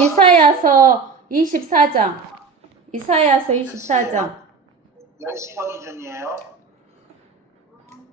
이사야서 24장. 이사야서 24장. 10시간 기준이에요.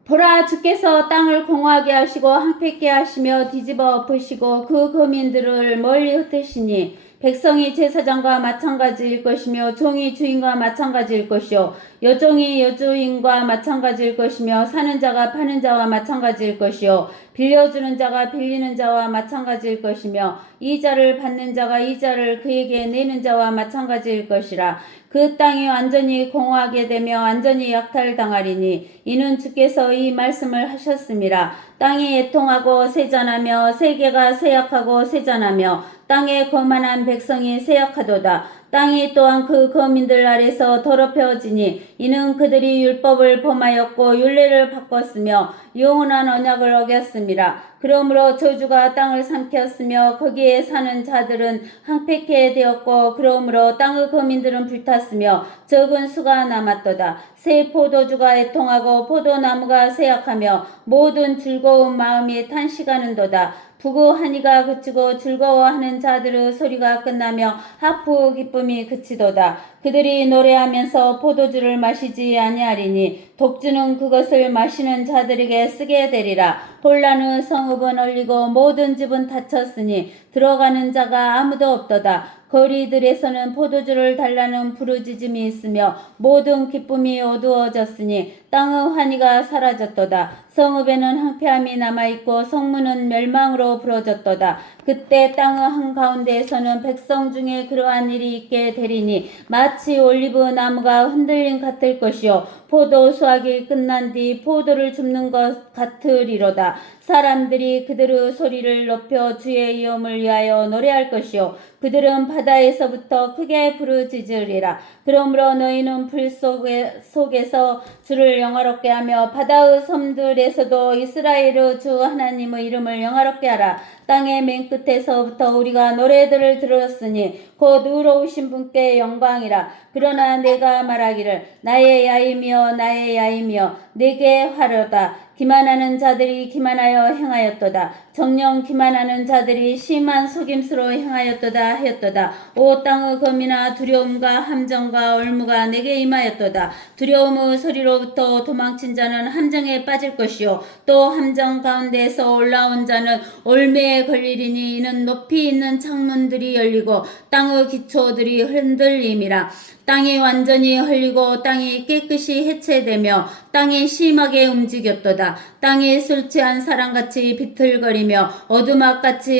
보라, 주께서 땅을 공허하게 하시고 황폐케 하시며 뒤집어 엎으시고 그 거민들을 멀리 흩으시니 백성이 제사장과 마찬가지일 것이며 종이 주인과 마찬가지일 것이요 여종이 여주인과 마찬가지일 것이며 사는 자가 파는 자와 마찬가지일 것이요 빌려주는 자가 빌리는 자와 마찬가지일 것이며 이자를 받는 자가 이자를 그에게 내는 자와 마찬가지일 것이라. 그 땅이 완전히 공허하게 되며 완전히 약탈당하리니 이는 주께서 이 말씀을 하셨음이라. 땅이 애통하고 세잔하며 세계가 쇠약하고 세잔하며 땅에 거만한 백성이 쇠약하도다. 땅이 또한 그 거민들 아래서 더럽혀지니 이는 그들이 율법을 범하였고 율례를 바꿨으며 영원한 언약을 어겼음이라. 그러므로 저주가 땅을 삼켰으며 거기에 사는 자들은 황폐케 되었고 그러므로 땅의 거민들은 불탔으며 적은 수가 남았도다. 새 포도주가 애통하고 포도나무가 쇠약하며 모든 즐거운 마음이 탄식하는도다. 부고하니가 그치고 즐거워하는 자들의 소리가 끝나며 하프 기쁨이 그치도다. 그들이 노래하면서 포도주를 마시지 아니하리니 독주는 그것을 마시는 자들에게 쓰게 되리라. 혼란의 성읍은 얼리고 모든 집은 닫혔으니 들어가는 자가 아무도 없도다. 거리들에서는 포도주를 달라는 부르짖음이 있으며 모든 기쁨이 어두워졌으니 땅의 환희가 사라졌도다. 성읍에는 황폐함이 남아있고 성문은 멸망으로 부러졌도다. 그때 땅의 한가운데에서는 백성 중에 그러한 일이 있게 되리니 마치 올리브 나무가 흔들림 같을 것이요 포도 수확이 끝난 뒤 포도를 줍는 것 같으리로다. 사람들이 그들의 소리를 높여 주의 이름을 위하여 노래할 것이요 그들은 바다에서부터 크게 부르짖으리라. 그러므로 너희는 불 속에서 주를 영화롭게 하며 바다의 섬들에서도 이스라엘의 주 하나님의 이름을 영화롭게 하라. 땅의 맨 끝에서부터 우리가 노래들을 들었으니 곧 의로우신 분께 영광이라. 그러나 내가 말하기를 나의 야임이여 나의 야임이여 내게 화려다. 기만하는 자들이 기만하여 행하였도다. 정녕 기만하는 자들이 심한 속임수로 행하였도다 하였도다. 오 땅의 검이나 두려움과 함정과 얼무가 내게 임하였도다. 두려움의 소리로부터 도망친 자는 함정에 빠질 것이요 또 함정 가운데에서 올라온 자는 올매에 걸리리니 이는 높이 있는 창문들이 열리고 땅의 기초들이 흔들림이라. 땅이 완전히 흘리고 땅이 깨끗이 해체되며 땅이 심하게 움직였도다. 땅이 술 취한 사람같이 비틀거리며 어두막같이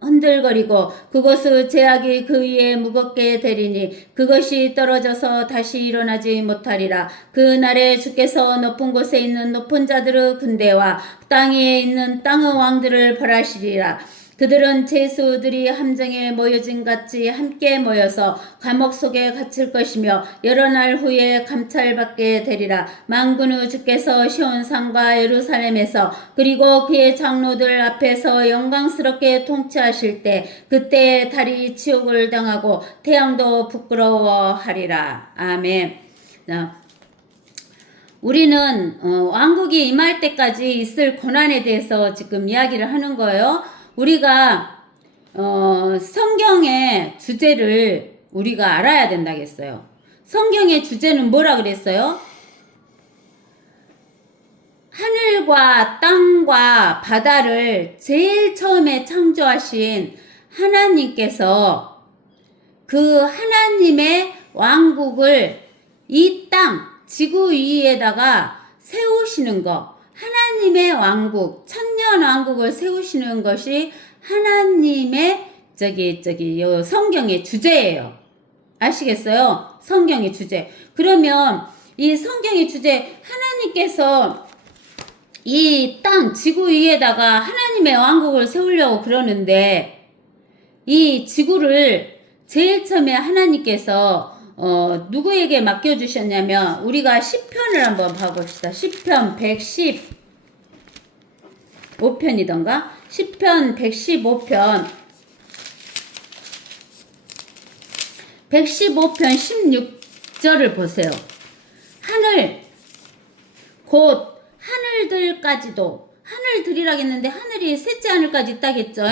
흔들거리고 그것의 제약이 그 위에 무겁게 되리니 그것이 떨어져서 다시 일어나지 못하리라. 그 날에 주께서 높은 곳에 있는 높은 자들의 군대와 땅 위에 있는 땅의 왕들을 벌하시리라. 그들은 죄수들이 함정에 모여진 같이 함께 모여서 감옥 속에 갇힐 것이며 여러 날 후에 감찰받게 되리라. 만군의 주께서 시온산과 예루살렘에서 그리고 그의 장로들 앞에서 영광스럽게 통치하실 때 그때 달이 치욕을 당하고 태양도 부끄러워하리라. 아멘. 우리는 왕국이 임할 때까지 있을 고난에 대해서 지금 이야기를 하는 거예요. 우리가 성경의 주제를 우리가 알아야 된다겠어요. 성경의 주제는 뭐라 그랬어요? 하늘과 땅과 바다를 제일 처음에 창조하신 하나님께서 그 하나님의 왕국을 이 땅, 지구 위에다가 세우시는 거, 하나님의 왕국, 천년 왕국을 세우시는 것이 하나님의 성경의 주제예요. 아시겠어요? 성경의 주제. 그러면 이 성경의 주제, 하나님께서 이 땅, 지구 위에다가 하나님의 왕국을 세우려고 그러는데 이 지구를 제일 처음에 하나님께서 누구에게 맡겨주셨냐면 우리가 시편을 한번 봐봅시다. 시편 115편이던가? 시편 115편 16절을 보세요. 하늘 곧 하늘들까지도 하늘들이라겠는데 하늘이 셋째 하늘까지 있다겠죠.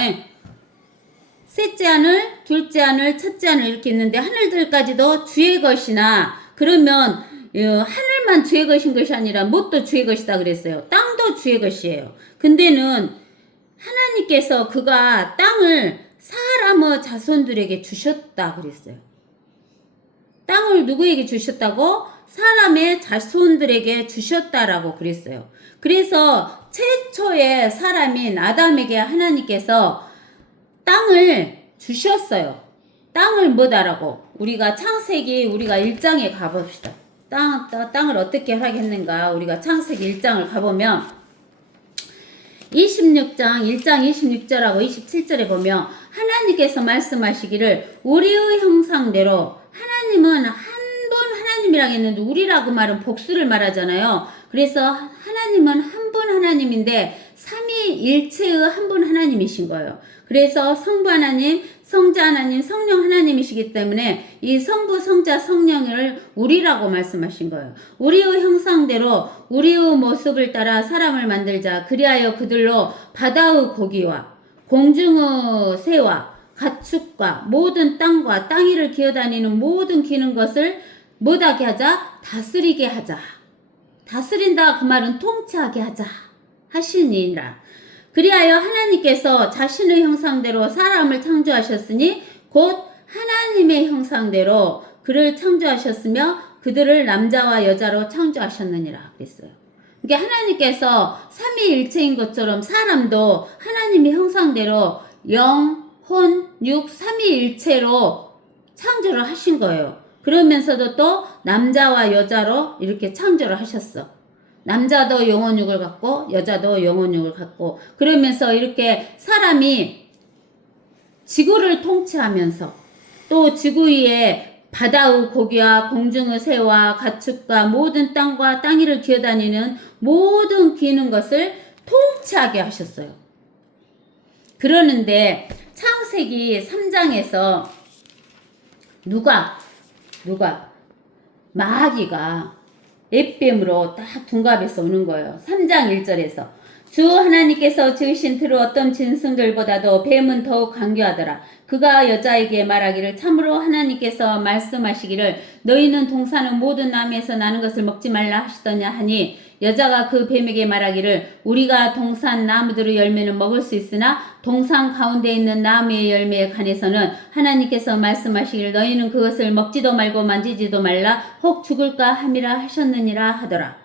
셋째 하늘, 둘째 하늘, 첫째 하늘 이렇게 있는데 하늘들까지도 주의 것이나 그러면 하늘만 주의 것인 것이 아니라 뭣도 주의 것이다 그랬어요. 땅도 주의 것이에요. 근데는 하나님께서 그가 땅을 사람의 자손들에게 주셨다 그랬어요. 땅을 누구에게 주셨다고? 사람의 자손들에게 주셨다라고 그랬어요. 그래서 최초의 사람인 아담에게 하나님께서 땅을 주셨어요. 땅을 뭐다라고? 우리가 창세기 우리가 1장에 가봅시다. 땅을 어떻게 하겠는가? 우리가 창세기 1장을 가보면 26장 1장 26절하고 27절에 보면 하나님께서 말씀하시기를 우리의 형상대로 하나님은 한 분 하나님이라고 했는데 우리라고 말은 복수를 말하잖아요. 그래서 하나님은 한 분 하나님인데 삼위일체의 한 분 하나님이신 거예요. 그래서 성부 하나님, 성자 하나님, 성령 하나님이시기 때문에 이 성부, 성자, 성령을 우리라고 말씀하신 거예요. 우리의 형상대로 우리의 모습을 따라 사람을 만들자. 그리하여 그들로 바다의 고기와 공중의 새와 가축과 모든 땅과 땅 위를 기어다니는 모든 기는 것을 뭐하게 하자? 다스리게 하자. 다스린다 그 말은 통치하게 하자 하시니라. 그리하여 하나님께서 자신의 형상대로 사람을 창조하셨으니 곧 하나님의 형상대로 그를 창조하셨으며 그들을 남자와 여자로 창조하셨느니라 그랬어요. 그러니까 하나님께서 삼위일체인 것처럼 사람도 하나님의 형상대로 영, 혼, 육, 삼위일체로 창조를 하신 거예요. 그러면서도 또 남자와 여자로 이렇게 창조를 하셨어. 남자도 영혼육을 갖고 여자도 영혼육을 갖고 그러면서 이렇게 사람이 지구를 통치하면서 또 지구 위에 바다의 고기와 공중의 새와 가축과 모든 땅과 땅 위를 기어다니는 모든 기는 것을 통치하게 하셨어요. 그러는데 창세기 3장에서 누가 마귀가 햇뱀으로 딱 둔갑해서 오는 거예요. 3장 1절에서 주 하나님께서 지으신 틀 어떤 짐승들보다도 뱀은 더욱 강교하더라. 그가 여자에게 말하기를 참으로 하나님께서 말씀하시기를 너희는 동산의 모든 나무에서 나는 것을 먹지 말라 하시더냐 하니 여자가 그 뱀에게 말하기를 우리가 동산 나무들의 열매는 먹을 수 있으나 동산 가운데 있는 나무의 열매에 관해서는 하나님께서 말씀하시기를 너희는 그것을 먹지도 말고 만지지도 말라 혹 죽을까 함이라 하셨느니라 하더라.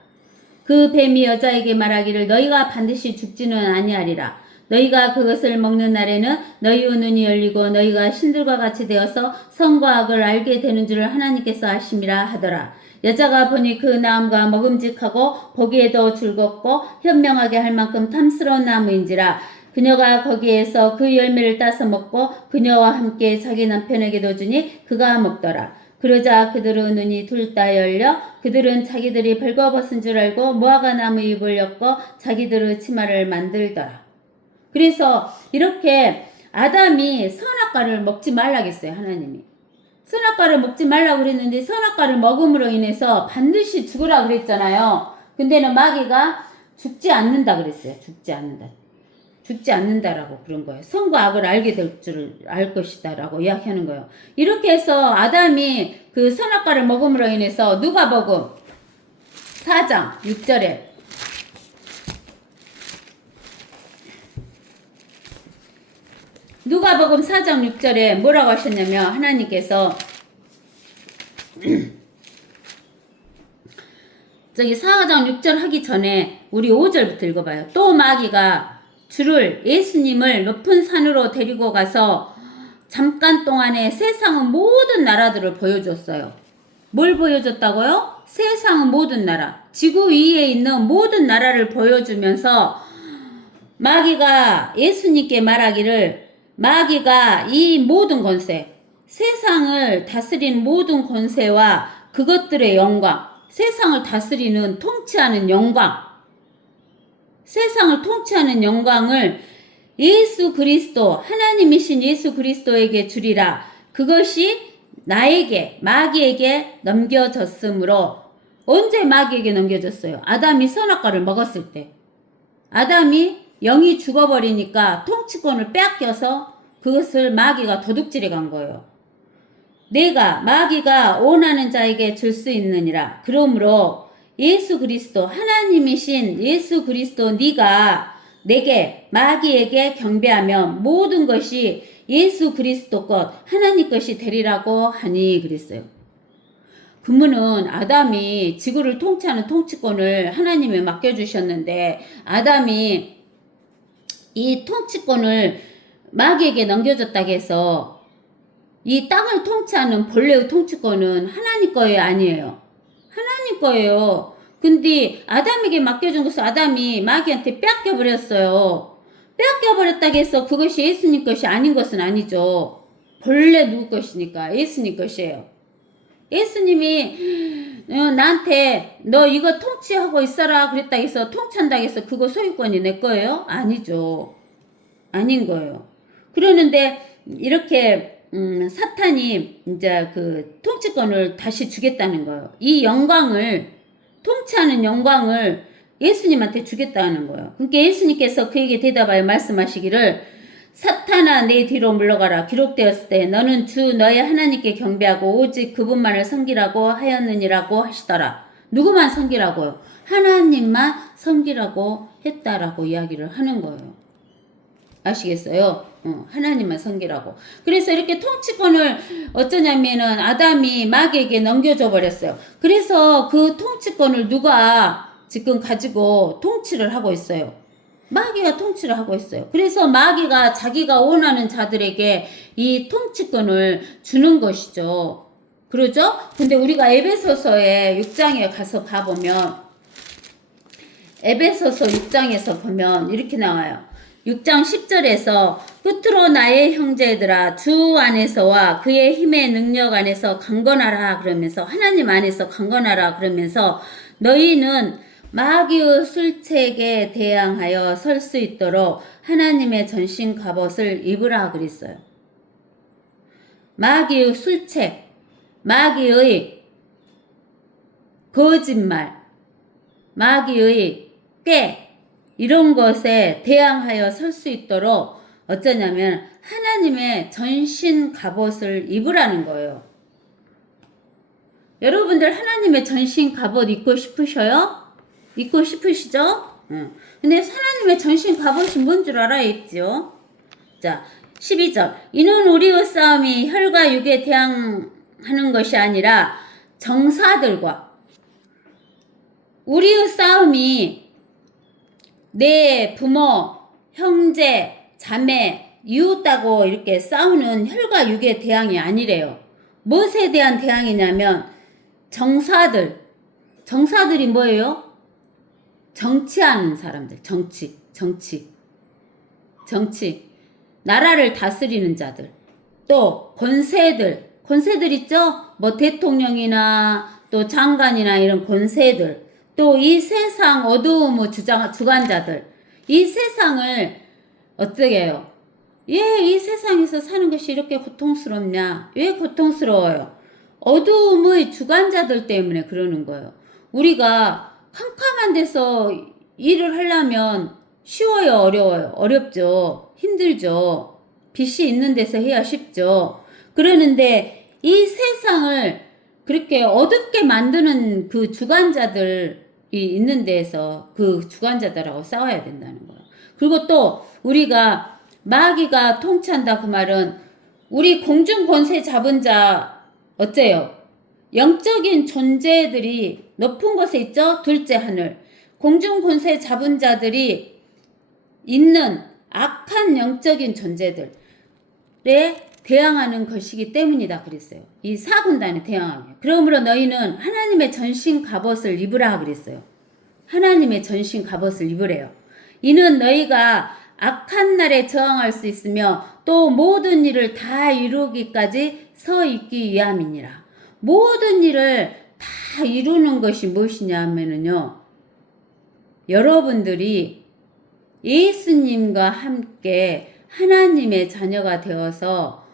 그 뱀이 여자에게 말하기를 너희가 반드시 죽지는 아니하리라. 너희가 그것을 먹는 날에는 너희의 눈이 열리고 너희가 신들과 같이 되어서 선과 악을 알게 되는 줄을 하나님께서 아심이라 하더라. 여자가 보니 그 나무가 먹음직하고 보기에도 즐겁고 현명하게 할 만큼 탐스러운 나무인지라 그녀가 거기에서 그 열매를 따서 먹고 그녀와 함께 자기 남편에게도 주니 그가 먹더라. 그러자 그들의 눈이 둘 다 열려 그들은 자기들이 벌거벗은 줄 알고 무화과 나무 잎을 엮고 자기들의 치마를 만들더라. 그래서 이렇게 아담이 선악과를 먹지 말라겠어요. 하나님이 선악과를 먹지 말라고 그랬는데 선악과를 먹음으로 인해서 반드시 죽으라 그랬잖아요. 근데는 마귀가 죽지 않는다 그랬어요. 죽지 않는다라고 그런 거예요. 선과 악을 알게 될 줄 알 것이다라고 이야기하는 거예요. 이렇게 해서 아담이 그 선악과를 먹음으로 인해서 누가복음 4장 6절에 누가복음 4장 6절에 뭐라고 하셨냐면 하나님께서 저기 4장 6절 하기 전에 우리 5절부터 읽어봐요. 또 마귀가 주를 예수님을 높은 산으로 데리고 가서 잠깐 동안에 세상의 모든 나라들을 보여줬어요. 뭘 보여줬다고요? 세상의 모든 나라, 지구 위에 있는 모든 나라를 보여주면서 마귀가 예수님께 말하기를 마귀가 이 모든 권세, 세상을 다스리는 모든 권세와 그것들의 영광, 세상을 다스리는 통치하는 영광, 세상을 통치하는 영광을 예수 그리스도, 하나님이신 예수 그리스도에게 주리라. 그것이 나에게, 마귀에게 넘겨졌으므로. 언제 마귀에게 넘겨졌어요? 아담이 선악과를 먹었을 때. 아담이 영이 죽어버리니까 통치권을 빼앗겨서 그것을 마귀가 도둑질해 간 거예요. 내가 마귀가 원하는 자에게 줄 수 있느니라. 그러므로 예수 그리스도 하나님이신 예수 그리스도 네가 내게 마귀에게 경배하면 모든 것이 예수 그리스도 것 하나님 것이 되리라고 하니 그랬어요. 그러면은 아담이 지구를 통치하는 통치권을 하나님이 맡겨주셨는데 아담이 이 통치권을 마귀에게 넘겨줬다고 해서 이 땅을 통치하는 본래의 통치권은 하나님 거예요, 아니에요? 하나님 거예요. 근데 아담에게 맡겨준 것을 아담이 마귀한테 빼앗겨버렸어요. 빼앗겨버렸다고 해서 그것이 예수님 것이 아닌 것은 아니죠. 본래 누구 것이니까 예수님 것이에요. 예수님이 나한테 너 이거 통치하고 있어라 그랬다고 해서 통치한다고 해서 그거 소유권이 내 거예요? 아니죠. 아닌 거예요. 그러는데 이렇게 사탄이 이제 그 통치권을 다시 주겠다는 거예요. 이 영광을 통치하는 영광을 예수님한테 주겠다는 거예요. 그러니까 예수님께서 그에게 대답하여 말씀하시기를 사탄아 내 뒤로 물러가라. 기록되었을 때 너는 주 너의 하나님께 경배하고 오직 그분만을 섬기라고 하였느니라고 하시더라. 누구만 섬기라고요? 하나님만 섬기라고 했다라고 이야기를 하는 거예요. 아시겠어요? 하나님만 섬기라고. 그래서 이렇게 통치권을 어쩌냐면은 아담이 마귀에게 넘겨줘 버렸어요. 그래서 그 통치권을 누가 지금 가지고 통치를 하고 있어요. 마귀가 통치를 하고 있어요. 그래서 마귀가 자기가 원하는 자들에게 이 통치권을 주는 것이죠. 그러죠? 근데 우리가 에베소서의 6장에 가서 봐보면 에베소서 6장에서 보면 이렇게 나와요. 6장 10절에서 끝으로 나의 형제들아 주 안에서와 그의 힘의 능력 안에서 강건하라 그러면서 하나님 안에서 강건하라 그러면서 너희는 마귀의 술책에 대항하여 설 수 있도록 하나님의 전신 갑옷을 입으라 그랬어요. 마귀의 술책, 마귀의 거짓말, 마귀의 꾀 이런 것에 대항하여 설 수 있도록 어쩌냐면 하나님의 전신 갑옷을 입으라는 거예요. 여러분들 하나님의 전신 갑옷 입고 싶으셔요? 입고 싶으시죠? 근데 하나님의 전신 갑옷이 뭔 줄 알아야겠죠? 자, 12절. 이는 우리의 싸움이 혈과 육에 대항하는 것이 아니라 정사들과 우리의 싸움이 내 부모, 형제, 자매, 이웃하고 이렇게 싸우는 혈과 육의 대항이 아니래요. 무엇에 대한 대항이냐면 정사들. 정사들이 뭐예요? 정치하는 사람들. 정치. 나라를 다스리는 자들. 또 권세들 있죠? 뭐 대통령이나 또 장관이나 이런 권세들. 또 이 세상 어두움의 주관자들. 이 세상을 어떻게 해요? 이 세상에서 사는 것이 이렇게 고통스럽냐? 왜 고통스러워요? 어두움의 주관자들 때문에 그러는 거예요. 우리가 캄캄한 데서 일을 하려면 쉬워요? 어려워요? 어렵죠. 힘들죠. 빛이 있는 데서 해야 쉽죠. 그러는데 이 세상을 그렇게 어둡게 만드는 그 주관자들이 있는 데에서 그 주관자들하고 싸워야 된다는 거예요. 그리고 또 우리가 마귀가 통치한다 그 말은 우리 공중 권세 잡은 자 어째요? 영적인 존재들이 높은 곳에 있죠? 둘째 하늘. 공중 권세 잡은 자들이 있는 악한 영적인 존재들에 대항하는 것이기 때문이다 그랬어요. 이 사군단에 대항하게. 그러므로 너희는 하나님의 전신 갑옷을 입으라 그랬어요. 하나님의 전신 갑옷을 입으래요. 이는 너희가 악한 날에 저항할 수 있으며 또 모든 일을 다 이루기까지 서 있기 위함이니라. 모든 일을 다 이루는 것이 무엇이냐 하면은요. 여러분들이 예수님과 함께 하나님의 자녀가 되어서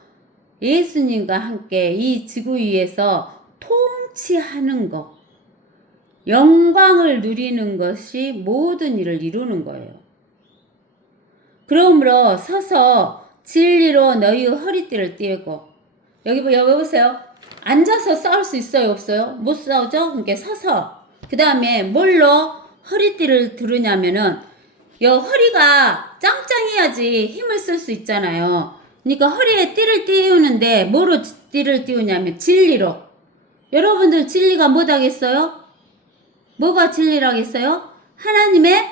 예수님과 함께 이 지구 위에서 통치하는 것, 영광을 누리는 것이 모든 일을 이루는 거예요. 그러므로 서서 진리로 너희 허리띠를 띠고. 여기 보세요. 앉아서 싸울 수 있어요, 없어요? 못 싸우죠? 그러니까 서서. 그 다음에 뭘로 허리띠를 두르냐면은 여 허리가 짱짱해야지 힘을 쓸 수 있잖아요. 그러니까 허리에 띠를 띄우는데 뭐로 띠를 띄우냐면 진리로. 여러분들 진리가 뭐다겠어요? 뭐가 진리라겠어요? 하나님의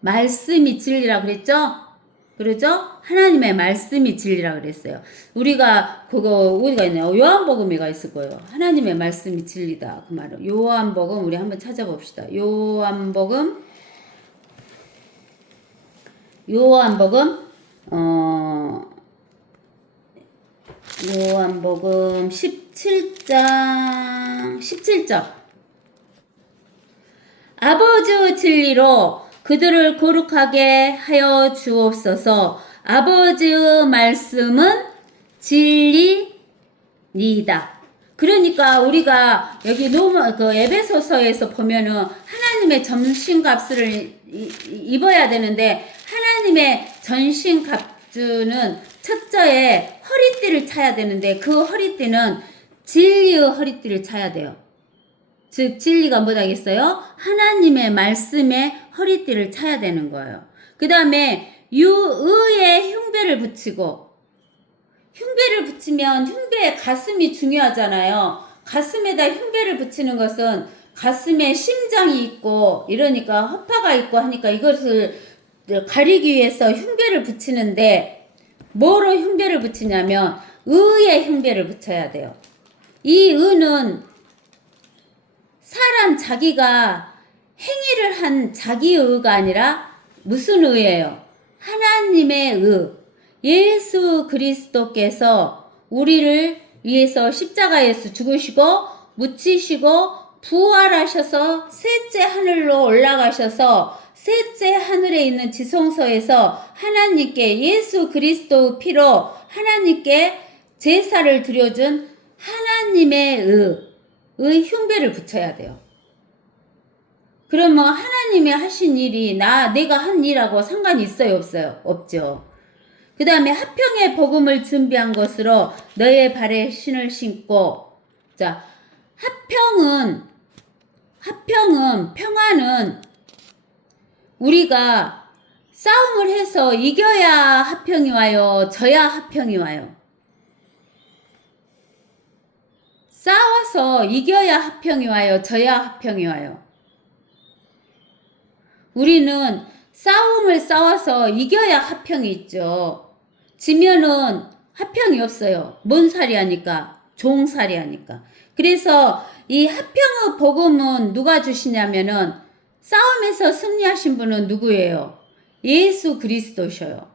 말씀이 진리라 그랬죠? 그러죠? 하나님의 말씀이 진리라 그랬어요. 우리가 어디가 있나요? 요한복음에가 있을 거예요. 하나님의 말씀이 진리다. 그 말은 요한복음 우리 한번 찾아봅시다. 요한복음 17장 아버지의 진리로 그들을 거룩하게 하여 주옵소서. 아버지의 말씀은 진리니다. 그러니까 우리가 여기 에베소서에서 보면은 하나님의 전신갑주를 입어야 되는데 하나님의 전신갑주는 첫째에 허리띠를 차야 되는데 그 허리띠는 진리의 허리띠를 차야 돼요. 즉 진리가 뭐다겠어요? 하나님의 말씀에 허리띠를 차야 되는 거예요. 그 다음에 의에 흉배를 붙이고, 흉배를 붙이면 흉배에 가슴이 중요하잖아요. 가슴에다 흉배를 붙이는 것은 가슴에 심장이 있고 이러니까 허파가 있고 하니까 이것을 가리기 위해서 흉배를 붙이는데 뭐로 흉배를 붙이냐면 의에 흉배를 붙여야 돼요. 이 의는 사람 자기가 행위를 한 자기의 의가 아니라 무슨 의예요? 하나님의 의. 예수 그리스도께서 우리를 위해서 십자가에서 죽으시고 묻히시고 부활하셔서 셋째 하늘로 올라가셔서 셋째 하늘에 있는 지성소에서 하나님께 예수 그리스도 피로 하나님께 제사를 드려준 하나님의 의 흉배를 붙여야 돼요. 그러면 하나님이 하신 일이 내가 한 일하고 상관이 있어요, 없어요? 없죠. 그 다음에 화평의 복음을 준비한 것으로 너의 발에 신을 신고. 자, 평화는 우리가 싸움을 해서 이겨야 화평이 와요, 져야 화평이 와요. 싸워서 이겨야 화평이 와요, 져야 화평이 와요. 우리는 싸움을 싸워서 이겨야 화평이 있죠. 지면은 화평이 없어요. 뭔 살이 하니까? 종살이 하니까. 그래서 이 화평의 복음은 누가 주시냐면은 싸움에서 승리하신 분은 누구예요? 예수 그리스도셔요.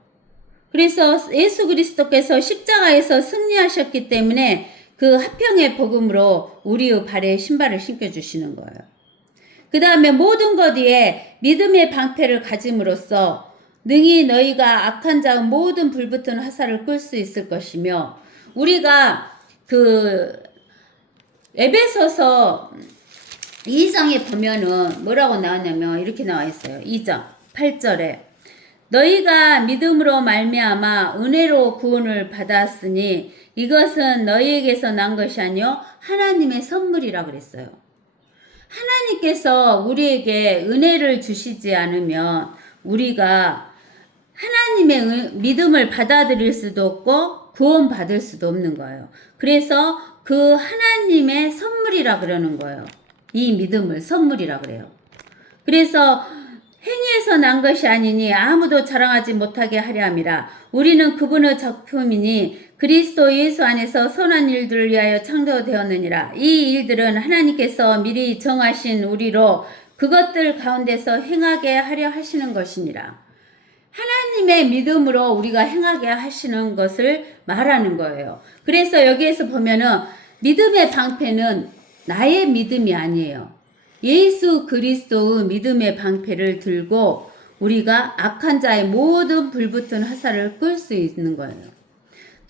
그래서 예수 그리스도께서 십자가에서 승리하셨기 때문에 그 화평의 복음으로 우리의 발에 신발을 신겨주시는 거예요. 그 다음에 모든 것 위에 믿음의 방패를 가짐으로써 능히 너희가 악한 자의 모든 불붙은 화살을 끌 수 있을 것이며, 우리가 에베소서 2장에 보면은 뭐라고 나왔냐면 이렇게 나와 있어요. 2장 8절에 너희가 믿음으로 말미암아 은혜로 구원을 받았으니 이것은 너희에게서 난 것이 아니요 하나님의 선물이라 그랬어요. 하나님께서 우리에게 은혜를 주시지 않으면 우리가 하나님의 믿음을 받아들일 수도 없고 구원받을 수도 없는 거예요. 그래서 그 하나님의 선물이라 그러는 거예요. 이 믿음을 선물이라 그래요. 그래서 행위에서 난 것이 아니니 아무도 자랑하지 못하게 하려 함이라. 우리는 그분의 작품이니 그리스도 예수 안에서 선한 일들을 위하여 창조되었느니라. 이 일들은 하나님께서 미리 정하신 우리로 그것들 가운데서 행하게 하려 하시는 것이니라. 하나님의 믿음으로 우리가 행하게 하시는 것을 말하는 거예요. 그래서 여기에서 보면은 믿음의 방패는 나의 믿음이 아니에요. 예수 그리스도의 믿음의 방패를 들고 우리가 악한 자의 모든 불붙은 화살을 끌 수 있는 거예요.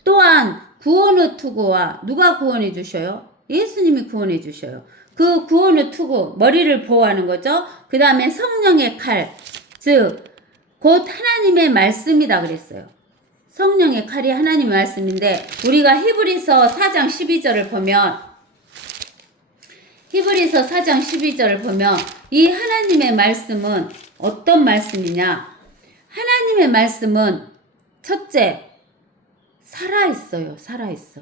또한 구원의 투구와 누가 구원해 주셔요? 예수님이 구원해 주셔요. 그 구원의 투구, 머리를 보호하는 거죠. 그 다음에 성령의 칼, 즉 곧 하나님의 말씀이다 그랬어요. 성령의 칼이 하나님의 말씀인데 우리가 히브리서 4장 12절을 보면 히브리서 4장 12절을 보면 이 하나님의 말씀은 어떤 말씀이냐? 하나님의 말씀은 첫째 살아있어요. 살아있어.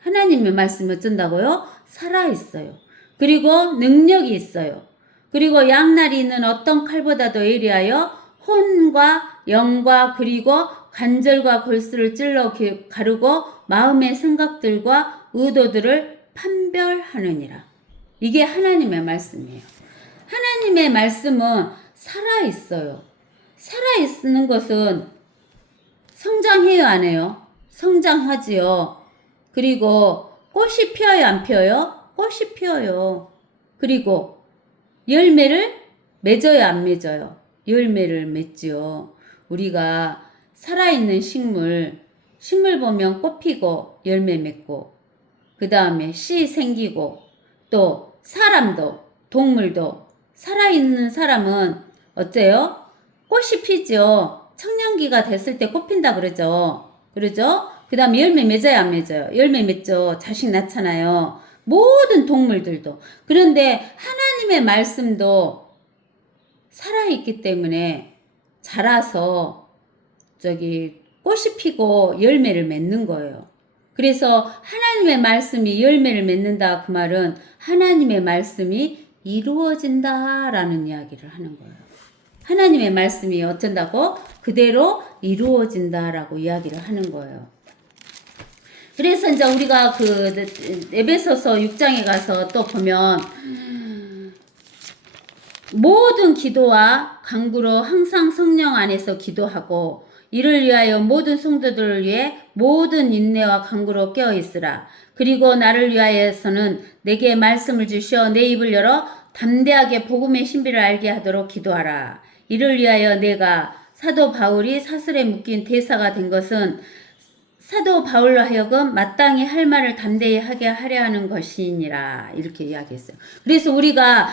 하나님의 말씀이 어쩐다고요? 살아있어요. 그리고 능력이 있어요. 그리고 양날이 있는 어떤 칼보다도 예리하여 혼과 영과 그리고 관절과 골수를 찔러 가르고 마음의 생각들과 의도들을 판별하느니라. 이게 하나님의 말씀이에요. 하나님의 말씀은 살아있어요. 살아있는 것은 성장해요, 안 해요? 성장하지요. 그리고 꽃이 피어요, 안 피어요? 꽃이 피어요. 그리고 열매를 맺어요, 안 맺어요? 열매를 맺지요. 우리가 살아있는 식물 보면 꽃 피고 열매 맺고 그 다음에 씨 생기고 또 사람도 동물도 살아있는 사람은 어째요? 꽃이 피죠. 청년기가 됐을 때 꽃 핀다 그러죠. 그러죠? 그 다음에 열매 맺어요, 안 맺어요? 열매 맺죠. 자식 낳잖아요. 모든 동물들도. 그런데 하나님의 말씀도 살아있기 때문에 자라서 꽃이 피고 열매를 맺는 거예요. 그래서 하나님의 말씀이 열매를 맺는다 그 말은 하나님의 말씀이 이루어진다라는 이야기를 하는 거예요. 하나님의 말씀이 어쩐다고? 그대로 이루어진다라고 이야기를 하는 거예요. 그래서 이제 우리가 에베소서 6장에 가서 또 보면 모든 기도와 간구로 항상 성령 안에서 기도하고 이를 위하여 모든 성도들을 위해 모든 인내와 간구로 깨어 있으라. 그리고 나를 위하여서는 내게 말씀을 주시어 내 입을 열어 담대하게 복음의 신비를 알게 하도록 기도하라. 이를 위하여 내가 사도 바울이 사슬에 묶인 대사가 된 것은 사도 바울로 하여금 마땅히 할 말을 담대히 하게 하려 하는 것이니라. 이렇게 이야기했어요. 그래서 우리가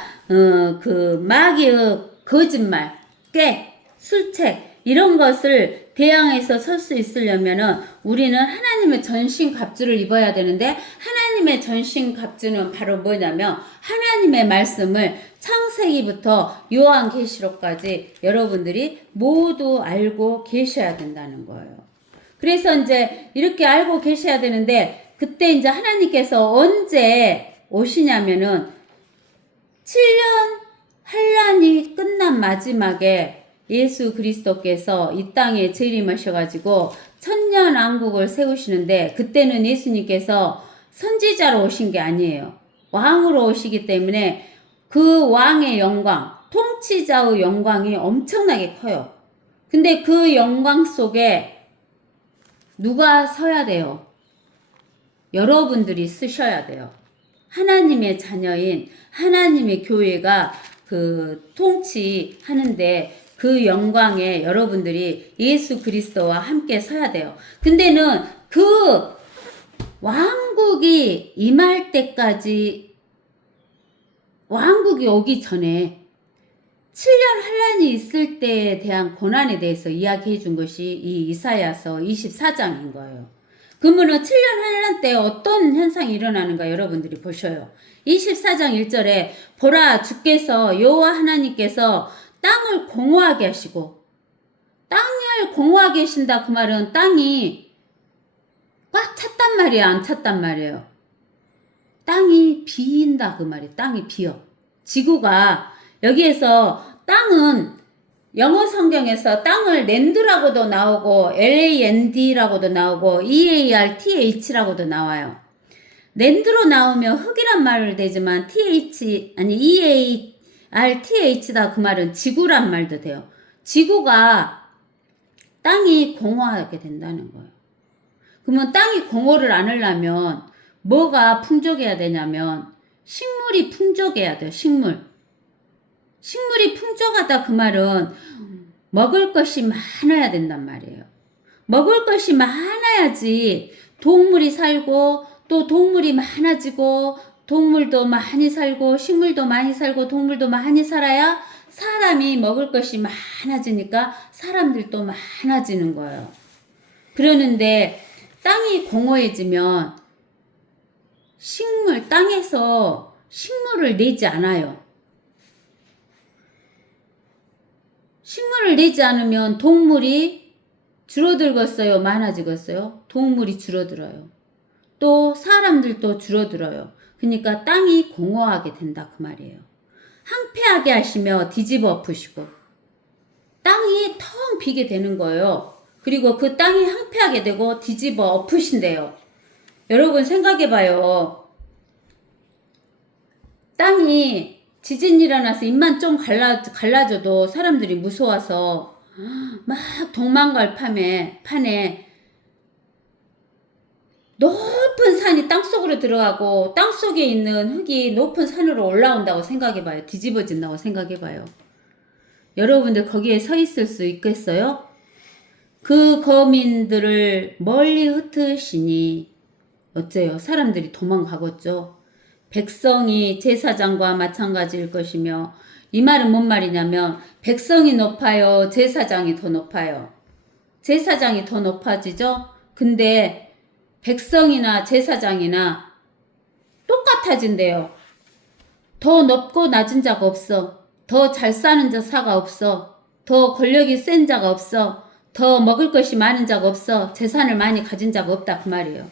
마귀의 거짓말, 꾀, 술책 이런 것을 대항해서 설 수 있으려면은 우리는 하나님의 전신 갑주를 입어야 되는데 하나님의 전신 갑주는 바로 뭐냐면 하나님의 말씀을 창세기부터 요한계시록까지 여러분들이 모두 알고 계셔야 된다는 거예요. 그래서 이제 이렇게 알고 계셔야 되는데 그때 이제 하나님께서 언제 오시냐면은 7년 환란이 끝난 마지막에 예수 그리스도께서 이 땅에 재림하셔가지고 천년왕국을 세우시는데 그때는 예수님께서 선지자로 오신 게 아니에요. 왕으로 오시기 때문에 그 왕의 영광, 통치자의 영광이 엄청나게 커요. 근데 그 영광 속에 누가 서야 돼요? 여러분들이 쓰셔야 돼요. 하나님의 자녀인 하나님의 교회가 통치하는데 그 영광에 여러분들이 예수 그리스도와 함께 서야 돼요. 근데는 그 왕국이 임할 때까지 왕국이 오기 전에 7년 환란이 있을 때에 대한 고난에 대해서 이야기해 준 것이 이 이사야서 24장인 거예요. 그러면 7년 환란 때 어떤 현상이 일어나는가 여러분들이 보셔요. 24장 1절에 보라 주께서 여호와 하나님께서 땅을 공허하게 하시고 땅을 공허하게 하신다 그 말은 땅이 꽉 찼단 말이야 안 찼단 말이에요. 땅이 비인다 그 말이에요. 땅이 비어. 지구가 여기에서 땅은 영어 성경에서 땅을 랜드라고도 나오고 LAND라고도 나오고 EARTH라고도 나와요. 랜드로 나오면 흙이란 말을 되지만 EARTH다 그 말은 지구란 말도 돼요. 지구가 땅이 공허하게 된다는 거예요. 그러면 땅이 공허를 안 하려면 뭐가 풍족해야 되냐면 식물이 풍족해야 돼요. 식물이 풍족하다 그 말은 먹을 것이 많아야 된단 말이에요. 먹을 것이 많아야지 동물이 살고 또 동물이 많아지고 동물도 많이 살고 식물도 많이 살고 동물도 많이 살아야 사람이 먹을 것이 많아지니까 사람들도 많아지는 거예요. 그러는데 땅이 공허해지면 땅에서 식물을 내지 않아요. 식물을 내지 않으면 동물이 줄어들겠어요? 많아지겠어요? 동물이 줄어들어요. 또 사람들도 줄어들어요. 그러니까 땅이 공허하게 된다 그 말이에요. 황폐하게 하시며 뒤집어 엎으시고 땅이 텅 비게 되는 거예요. 그리고 그 땅이 황폐하게 되고 뒤집어 엎으신대요. 여러분 생각해봐요. 땅이 지진 일어나서 입만 좀 갈라져도 사람들이 무서워서 막 도망갈 판에 높은 산이 땅속으로 들어가고 땅속에 있는 흙이 높은 산으로 올라온다고 생각해봐요. 뒤집어진다고 생각해봐요. 여러분들 거기에 서 있을 수 있겠어요? 그 거민들을 멀리 흩으시니 어째요? 사람들이 도망가겠죠. 백성이 제사장과 마찬가지일 것이며 이 말은 뭔 말이냐면 백성이 높아요? 제사장이 더 높아요? 제사장이 더 높아지죠? 근데 백성이나 제사장이나 똑같아진대요. 더 높고 낮은 자가 없어. 더 잘 사는 자가 없어. 더 권력이 센 자가 없어. 더 먹을 것이 많은 자가 없어. 재산을 많이 가진 자가 없다 그 말이에요.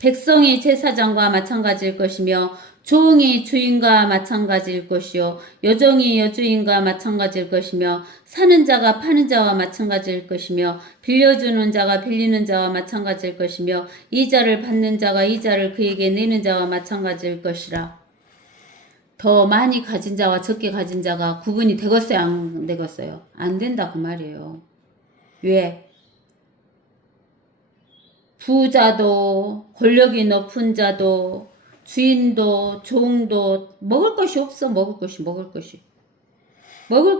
백성이 제사장과 마찬가지일 것이며 종이 주인과 마찬가지일 것이요 여종이 여주인과 마찬가지일 것이며 사는 자가 파는 자와 마찬가지일 것이며 빌려주는 자가 빌리는 자와 마찬가지일 것이며 이자를 받는 자가 이자를 그에게 내는 자와 마찬가지일 것이라. 더 많이 가진 자와 적게 가진 자가 구분이 되겠어요? 안 되겠어요? 안 된다 그 말이에요. 왜? 부자도 권력이 높은 자도 주인도 종도 먹을 것이 없어. 먹을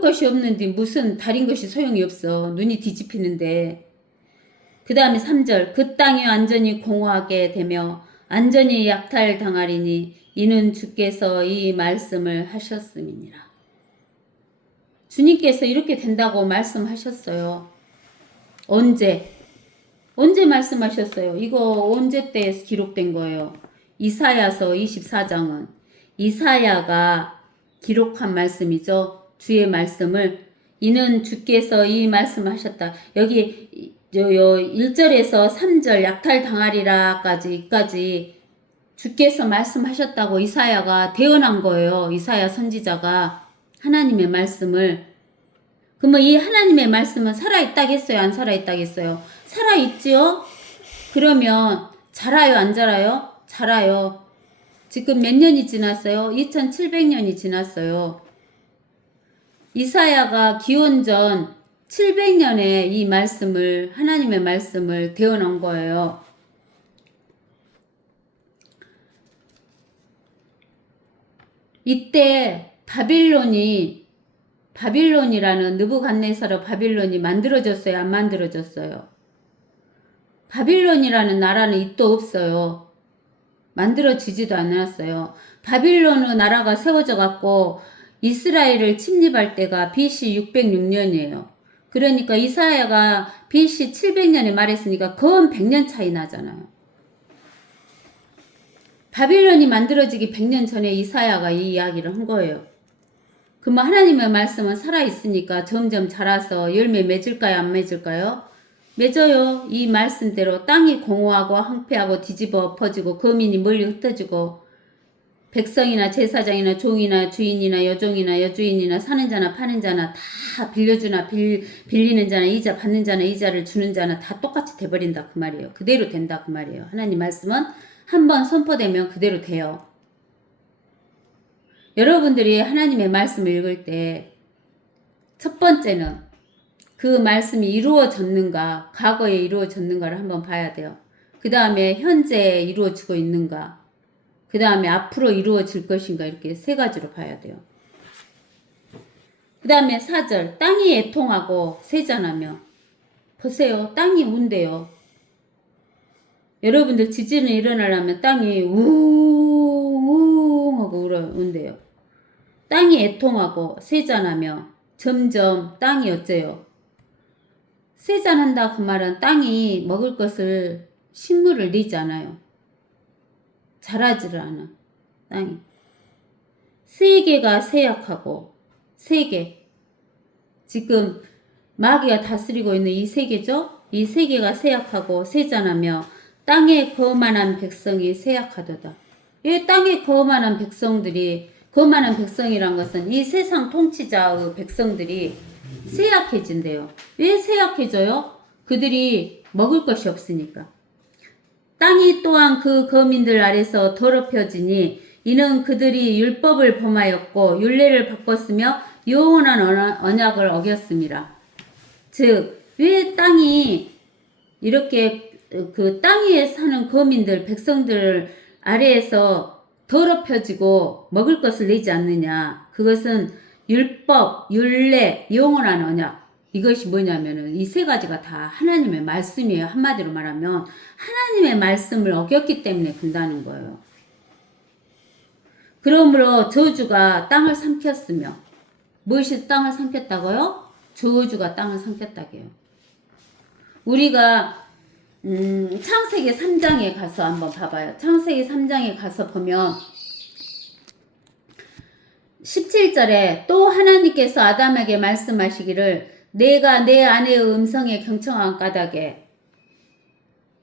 것이 없는데 무슨 다른 것이 소용이 없어. 눈이 뒤집히는데. 그 다음에 3절 그 땅이 완전히 공허하게 되며 완전히 약탈당하리니 이는 주께서 이 말씀을 하셨음이니라. 주님께서 이렇게 된다고 말씀하셨어요. 언제 말씀하셨어요? 이거 언제 때 기록된 거예요? 이사야서 24장은 이사야가 기록한 말씀이죠. 주의 말씀을 이는 주께서 이 말씀하셨다. 여기 1절에서 3절 약탈당하리라까지 주께서 말씀하셨다고 이사야가 대언한 거예요. 이사야 선지자가 하나님의 말씀을. 그러면 이 하나님의 말씀은 살아있다겠어요? 안 살아있다겠어요? 살아있지요? 그러면 자라요? 안 자라요? 자라요. 지금 몇 년이 지났어요? 2700년이 지났어요. 이사야가 기원전 700년에 이 말씀을 하나님의 말씀을 대언한 거예요. 이때 바빌론이라는 느부갓네살 바빌론이 만들어졌어요? 안 만들어졌어요? 바빌론이라는 나라는 있도 없어요. 만들어지지도 않았어요. 바빌론의 나라가 세워져 갖고 이스라엘을 침입할 때가 BC 606년이에요. 그러니까 이사야가 BC 700년에 말했으니까 거의 100년 차이 나잖아요. 바빌론이 만들어지기 100년 전에 이사야가 이 이야기를 한 거예요. 그러면 하나님의 말씀은 살아있으니까 점점 자라서 열매 맺을까요? 안 맺을까요? 맺어요. 이 말씀대로 땅이 공허하고 황폐하고 뒤집어 엎어지고 거민이 멀리 흩어지고 백성이나 제사장이나 종이나 주인이나 여종이나 여주인이나 사는 자나 파는 자나 다 빌려주나 빌리는 자나 이자 받는 자나 이자를 주는 자나 다 똑같이 돼버린다 그 말이에요. 그대로 된다 그 말이에요. 하나님 말씀은 한번 선포되면 그대로 돼요. 여러분들이 하나님의 말씀을 읽을 때 첫 번째는 그 말씀이 이루어졌는가, 과거에 이루어졌는가를 한번 봐야 돼요. 그 다음에 현재 이루어지고 있는가, 그 다음에 앞으로 이루어질 것인가, 이렇게 세 가지로 봐야 돼요. 그 다음에 4절 땅이 애통하고 세잔하며. 보세요. 땅이 운대요. 여러분들 지진이 일어나려면 땅이 우웅 하고 운대요. 땅이 애통하고 세잔하며 점점 땅이 어째요? 세잔한다 그 말은 땅이 먹을 것을 식물을 내지 않아요. 자라지를 않아 땅이. 세계가 쇠약하고 세계 지금 마귀가 다스리고 있는 이 세계죠. 이 세계가 쇠약하고 세잔하며 땅에 거만한 백성이 쇠약하도다. 이 땅에 거만한 백성들이 거만한 백성이란 것은 이 세상 통치자의 백성들이 쇠약해진대요. 왜 쇠약해져요? 그들이 먹을 것이 없으니까. 땅이 또한 그 거민들 아래서 더럽혀지니 이는 그들이 율법을 범하였고 율례를 바꿨으며 영원한 언약을 어겼습니다. 즉, 왜 땅이 이렇게 그 땅 위에 사는 거민들, 백성들 아래에서 더럽혀지고 먹을 것을 내지 않느냐. 그것은 율법, 율례, 영원한 언약. 이것이 뭐냐면은 이 세 가지가 다 하나님의 말씀이에요. 한마디로 말하면 하나님의 말씀을 어겼기 때문에 그런다는 거예요. 그러므로 저주가 땅을 삼켰으며 무엇이 땅을 삼켰다고요? 저주가 땅을 삼켰다고요. 우리가 창세기 3장에 가서 한번 봐봐요. 창세기 3장에 가서 보면 17절에 또 하나님께서 아담에게 말씀하시기를 내가 내 아내의 음성에 경청한 까닭에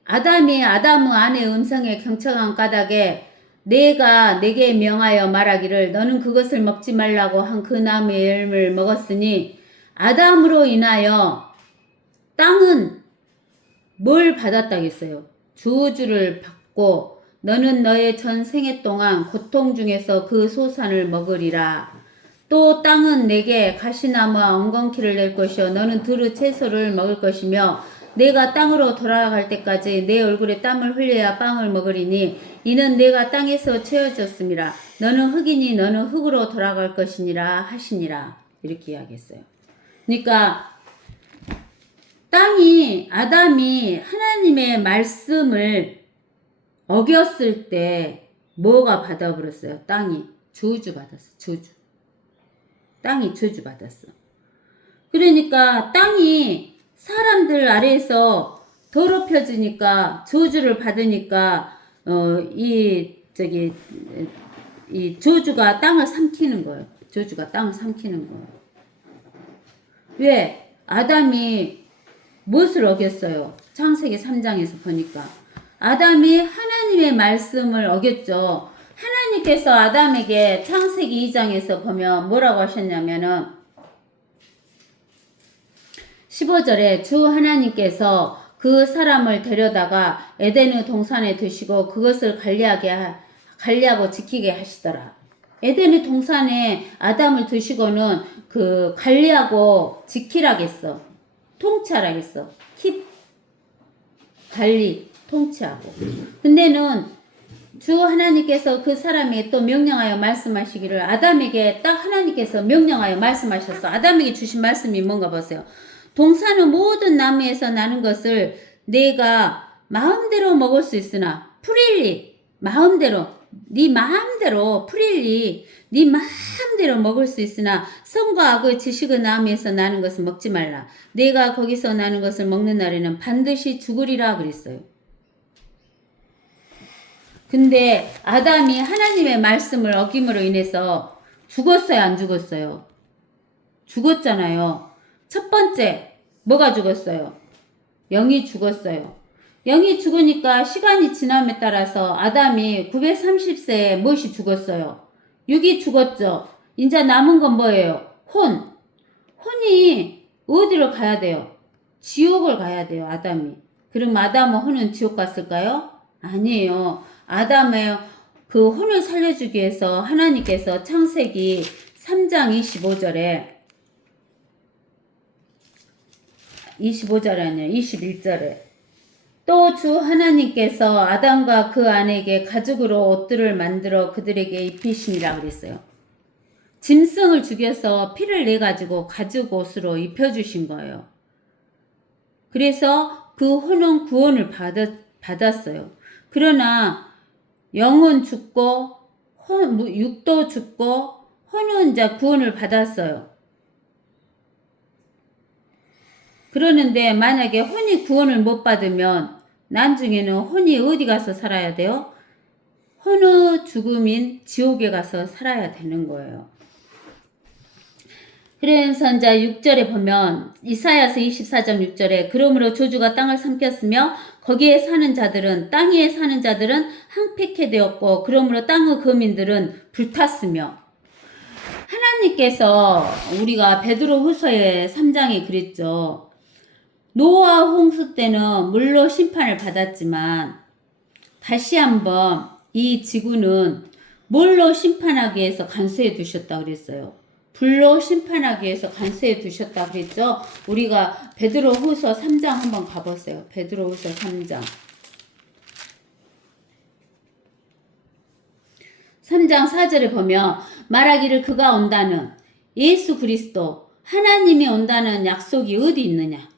아담의 아내의 음성에 경청한 까닭에 내가 내게 명하여 말하기를 너는 그것을 먹지 말라고 한 그 나무의 열매를 먹었으니 아담으로 인하여 땅은 뭘 받았다겠어요? 저주를 받고 너는 너의 전 생애 동안 고통 중에서 그 소산을 먹으리라. 또 땅은 내게 가시나무와 엉겅퀴를 낼 것이요 너는 두루 채소를 먹을 것이며 내가 땅으로 돌아갈 때까지 내 얼굴에 땀을 흘려야 빵을 먹으리니 이는 내가 땅에서 채워졌음이라. 너는 흙이니 너는 흙으로 돌아갈 것이니라 하시니라. 이렇게 이야기했어요. 그러니까 땅이 아담이 하나님의 말씀을 어겼을 때 뭐가 받아버렸어요? 땅이 저주 받았어. 저주. 땅이 저주 받았어. 그러니까 땅이 사람들 아래에서 더럽혀지니까 저주를 받으니까 이 저주가 땅을 삼키는 거예요. 저주가 땅을 삼키는 거예요. 왜? 아담이 무엇을 어겼어요? 창세기 3장에서 보니까 아담이 하나님의 말씀을 어겼죠. 하나님께서 아담에게 창세기 2장에서 보면 뭐라고 하셨냐면은 15절에 주 하나님께서 그 사람을 데려다가 에덴의 동산에 두시고 그것을 관리하고 지키게 하시더라. 에덴의 동산에 아담을 두시고는 그 관리하고 지키라겠어. 통치하라겠어. 관리, 통치하고. 근데는 주 하나님께서 그 사람에게 또 명령하여 말씀하시기를 아담에게 딱 하나님께서 명령하여 말씀하셨어. 아담에게 주신 말씀이 뭔가 보세요. 동산의 모든 나무에서 나는 것을 내가 마음대로 먹을 수 있으나 프릴리 마음대로 네 마음대로 프릴리 네 마음대로 먹을 수 있으나 선과 악의 지식의 나무에서 나는 것을 먹지 말라. 내가 거기서 나는 것을 먹는 날에는 반드시 죽으리라 그랬어요. 근데 아담이 하나님의 말씀을 어김으로 인해서 죽었어요, 안 죽었어요? 죽었잖아요. 첫 번째, 뭐가 죽었어요? 영이 죽었어요. 영이 죽으니까 시간이 지남에 따라서 아담이 930세에 무엇이 죽었어요? 육이 죽었죠. 이제 남은 건 뭐예요? 혼이 어디로 가야 돼요? 지옥을 가야 돼요, 아담이. 그럼 아담은 혼은 지옥 갔을까요? 아니에요. 아담의 그 혼을 살려주기 위해서 하나님께서 창세기 3장 25절에 아니에요. 21절에 또 주 하나님께서 아담과 그 아내에게 가죽으로 옷들을 만들어 그들에게 입히시니라 그랬어요. 짐승을 죽여서 피를 내가지고 가죽 옷으로 입혀주신 거예요. 그래서 그 혼은 구원을 받았어요. 그러나 영은 죽고 육도 죽고 혼은 이제 구원을 받았어요. 그러는데 만약에 혼이 구원을 못 받으면 나중에는 혼이 어디 가서 살아야 돼요? 혼의 죽음인 지옥에 가서 살아야 되는 거예요. 그래서 이제 6절에 보면 이사야서 24장 6절에 그러므로 저주가 땅을 삼켰으며 거기에 사는 자들은 땅 위에 사는 자들은 항폐케 되었고 그러므로 땅의 거민들은 불탔으며 하나님께서 우리가 베드로후서의 3장에 그랬죠. 노아 홍수 때는 물로 심판을 받았지만 다시 한번 이 지구는 뭘로 심판하기 위해서 간수해 두셨다 그랬어요. 불로 심판하기 위해서 간수해 두셨다 그랬죠. 우리가 베드로후서 3장 한번 가보세요. 베드로후서 3장 4절에 보면 말하기를 그가 온다는 예수 그리스도 하나님이 온다는 약속이 어디 있느냐.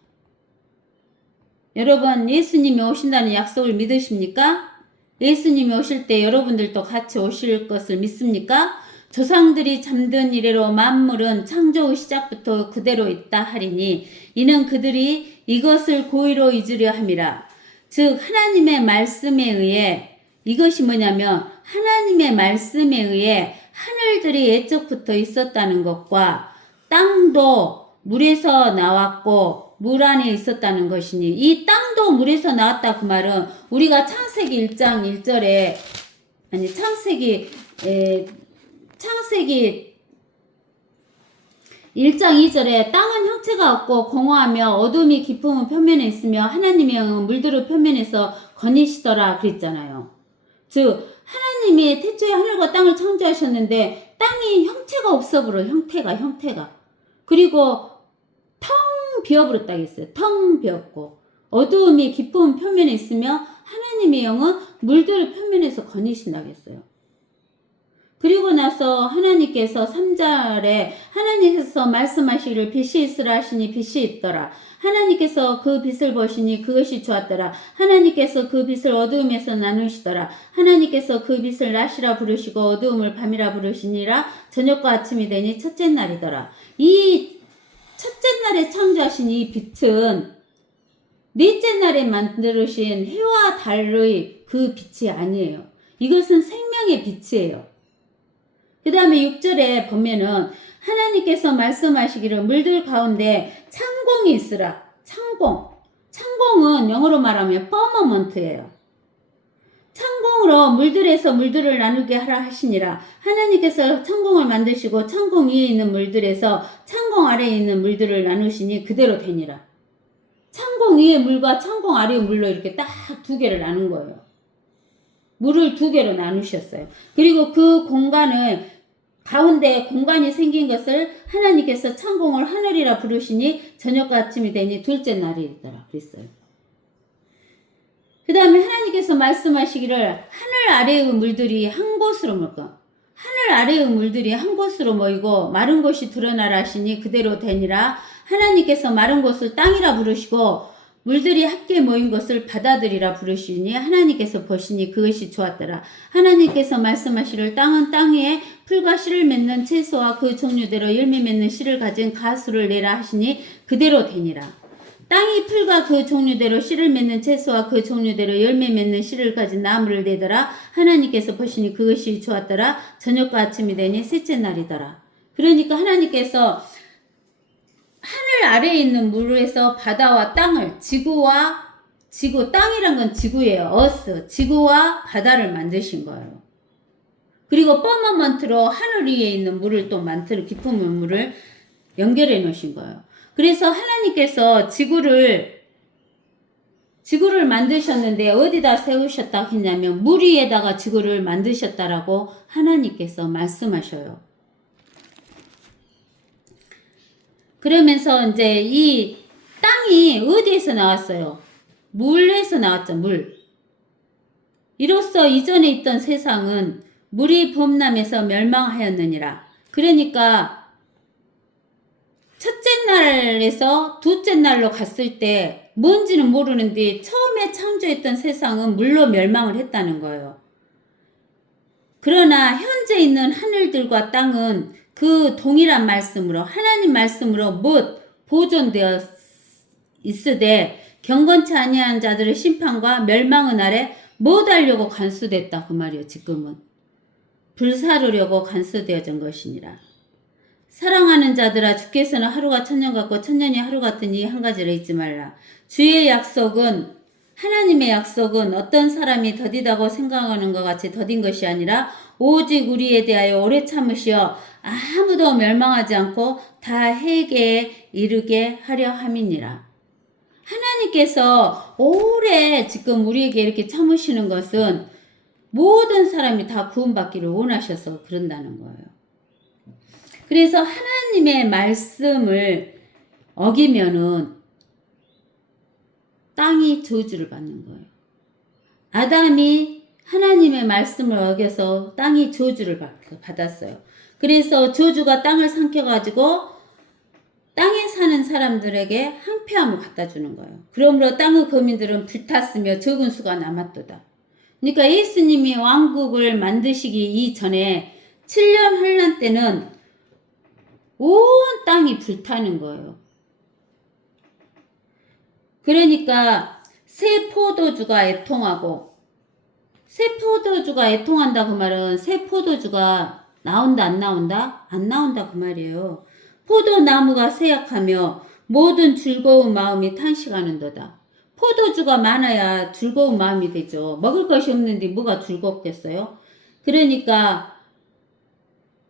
여러분 예수님이 오신다는 약속을 믿으십니까? 예수님이 오실 때 여러분들도 같이 오실 것을 믿습니까? 조상들이 잠든 이래로 만물은 창조의 시작부터 그대로 있다 하리니 이는 그들이 이것을 고의로 잊으려 함이라. 즉 하나님의 말씀에 의해 이것이 뭐냐면 하나님의 말씀에 의해 하늘들이 예적부터 있었다는 것과 땅도 물에서 나왔고 물 안에 있었다는 것이니 이 땅도 물에서 나왔다 그 말은 우리가 창세기 1장 1절에 아니 창세기 1장 2절에 땅은 형체가 없고 공허하며 어둠이 깊은 표면에 있으며 하나님의 영은 물들의 표면에서 거니시더라 그랬잖아요. 즉 하나님이 태초에 하늘과 땅을 창조하셨는데 땅이 형체가 없어버려. 형태가 그리고 텅 비어버렸다 했어요. 텅 비었고 어두움이 깊은 표면에 있으며 하나님의 영은 물들의 표면에서 거니신다고 했어요. 그리고 나서 하나님께서 3절에 하나님께서 말씀하시기를 빛이 있으라 하시니 빛이 있더라. 하나님께서 그 빛을 보시니 그것이 좋았더라. 하나님께서 그 빛을 어두움에서 나누시더라. 하나님께서 그 빛을 낮이라 부르시고 어두움을 밤이라 부르시니라. 저녁과 아침이 되니 첫째 날이더라. 이 첫째 날에 창조하신 이 빛은 넷째 날에 만드신 해와 달의 그 빛이 아니에요. 이것은 생명의 빛이에요. 그 다음에 6절에 보면은 하나님께서 말씀하시기를 물들 가운데 창공이 있으라. 창공은 영어로 말하면 firmament예요. 창공으로 물들에서 물들을 나누게 하라 하시니라. 하나님께서 창공을 만드시고 창공 위에 있는 물들에서 창공 아래에 있는 물들을 나누시니 그대로 되니라. 창공 위의 물과 창공 아래의 물로 이렇게 딱 두 개를 나눈 거예요. 물을 두 개로 나누셨어요. 그리고 그 공간을 가운데 공간이 생긴 것을 하나님께서 창공을 하늘이라 부르시니 저녁과 아침이 되니 둘째 날이더라 그랬어요. 그 다음에 하나님께서 말씀하시기를 하늘 아래의 물들이 한 곳으로 모일까? 하늘 아래의 물들이 한 곳으로 모이고 마른 곳이 드러나라 하시니 그대로 되니라. 하나님께서 마른 곳을 땅이라 부르시고 물들이 함께 모인 것을 바다들이라 부르시니 하나님께서 보시니 그것이 좋았더라. 하나님께서 말씀하시를 땅은 땅 위에 풀과 씨를 맺는 채소와 그 종류대로 열매 맺는 씨를 가진 가수를 내라 하시니 그대로 되니라. 땅이 풀과 그 종류대로 씨를 맺는 채소와 그 종류대로 열매 맺는 씨를 가진 나무를 내더라. 하나님께서 보시니 그것이 좋았더라. 저녁과 아침이 되니 셋째 날이더라. 그러니까 하나님께서 하늘 아래에 있는 물에서 바다와 땅을 지구 땅이란 건 지구예요. 어스 지구와 바다를 만드신 거예요. 그리고 퍼머먼트로 하늘 위에 있는 물을 또 만들어 깊은 물을 연결해 놓으신 거예요. 그래서 하나님께서 지구를 만드셨는데 어디다 세우셨다 했냐면 물 위에다가 지구를 만드셨다라고 하나님께서 말씀하셔요. 그러면서 이제 이 땅이 어디에서 나왔어요? 물에서 나왔죠. 물. 이로써 이전에 있던 세상은 물이 범람해서 멸망하였느니라. 그러니까 첫째 날에서 둘째 날로 갔을 때 뭔지는 모르는데 처음에 창조했던 세상은 물로 멸망을 했다는 거예요. 그러나 현재 있는 하늘들과 땅은 그 동일한 말씀으로 하나님 말씀으로 못 보존되었 있으되 경건치 아니한 자들의 심판과 멸망의 날에 못 하려고 간수됐다 그 말이에요. 지금은 불사르려고 간수되어진 것이니라. 사랑하는 자들아, 주께서는 하루가 천년 같고 천년이 하루 같으니 한 가지를 잊지 말라. 주의 약속은, 하나님의 약속은 어떤 사람이 더디다고 생각하는 것 같이 더딘 것이 아니라 오직 우리에 대하여 오래 참으시어 아무도 멸망하지 않고 다 회개에 이르게 하려 함이니라. 하나님께서 오래 지금 우리에게 이렇게 참으시는 것은 모든 사람이 다 구원받기를 원하셔서 그런다는 거예요. 그래서 하나님의 말씀을 어기면은 땅이 저주를 받는 거예요. 아담이 하나님의 말씀을 어겨서 땅이 저주를 받았어요. 그래서 저주가 땅을 삼켜가지고 땅에 사는 사람들에게 항폐함을 갖다 주는 거예요. 그러므로 땅의 거민들은 불탔으며 적은 수가 남았도다. 그러니까 예수님이 왕국을 만드시기 이전에 7년 환란 때는 온 땅이 불타는 거예요. 그러니까 새 포도주가 애통하고, 새 포도주가 애통한다 그 말은 새 포도주가 나온다 안 나온다? 안 나온다 그 말이에요. 포도나무가 쇠약하며 모든 즐거운 마음이 탄식하는도다. 포도주가 많아야 즐거운 마음이 되죠. 먹을 것이 없는데 뭐가 즐겁겠어요? 그러니까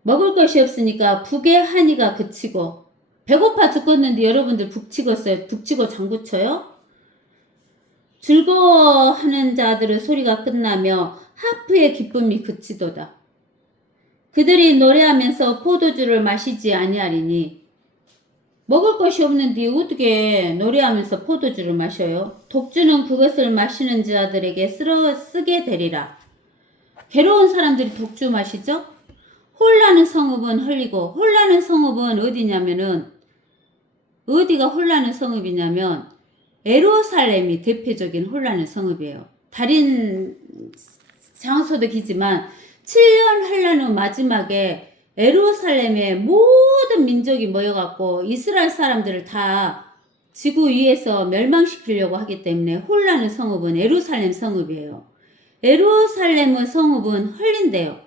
먹을 것이 없으니까 북의 한이가 그치고, 배고파 죽겠는데 여러분들 북치겠어요? 북치고 장구쳐요? 즐거워하는 자들의 소리가 끝나며 하프의 기쁨이 그치도다. 그들이 노래하면서 포도주를 마시지 아니하리니. 먹을 것이 없는데 어떻게 노래하면서 포도주를 마셔요? 독주는 그것을 마시는 자들에게 쓰게 되리라. 괴로운 사람들이 독주 마시죠? 홀라는 성읍은 흘리고, 홀라는 성읍은 어디냐면은, 어디가 홀라는 성읍이냐면 에루살렘이 대표적인 홀라는 성읍이에요. 다른 장소도 기지만 7년 환란의 마지막에 에루살렘에 모든 민족이 모여갖고 이스라엘 사람들을 다 지구 위에서 멸망시키려고 하기 때문에 홀라는 성읍은 에루살렘 성읍이에요. 에루살렘의 성읍은 헐린대요.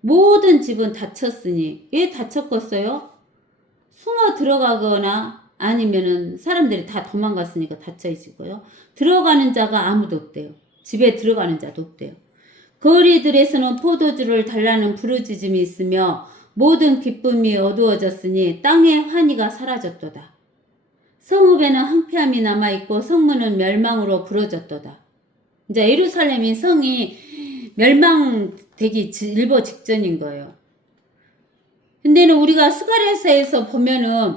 모든 집은 닫혔으니. 왜 닫혔겠어요? 숨어 들어가거나 아니면은 사람들이 다 도망갔으니까 닫혀 있고요. 들어가는 자가 아무도 없대요. 집에 들어가는 자도 없대요. 거리들에서는 포도주를 달라는 부르짖음이 있으며 모든 기쁨이 어두워졌으니 땅의 환희가 사라졌도다. 성읍에는 황폐함이 남아있고 성문은 멸망으로 부러졌도다. 이제 예루살렘이 성이 멸망되기 일보 직전인 거예요. 근데는 우리가 스가랴서에서 보면은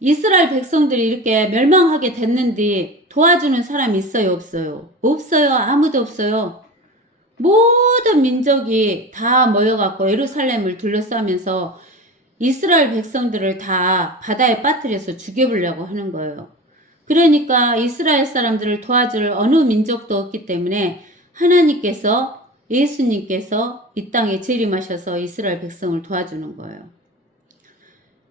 이스라엘 백성들이 이렇게 멸망하게 됐는데 도와주는 사람이 있어요, 없어요? 없어요. 아무도 없어요. 모든 민족이 다 모여갖고 예루살렘을 둘러싸면서 이스라엘 백성들을 다 바다에 빠뜨려서 죽여보려고 하는 거예요. 그러니까 이스라엘 사람들을 도와줄 어느 민족도 없기 때문에 하나님께서, 예수님께서 이 땅에 재림하셔서 이스라엘 백성을 도와주는 거예요.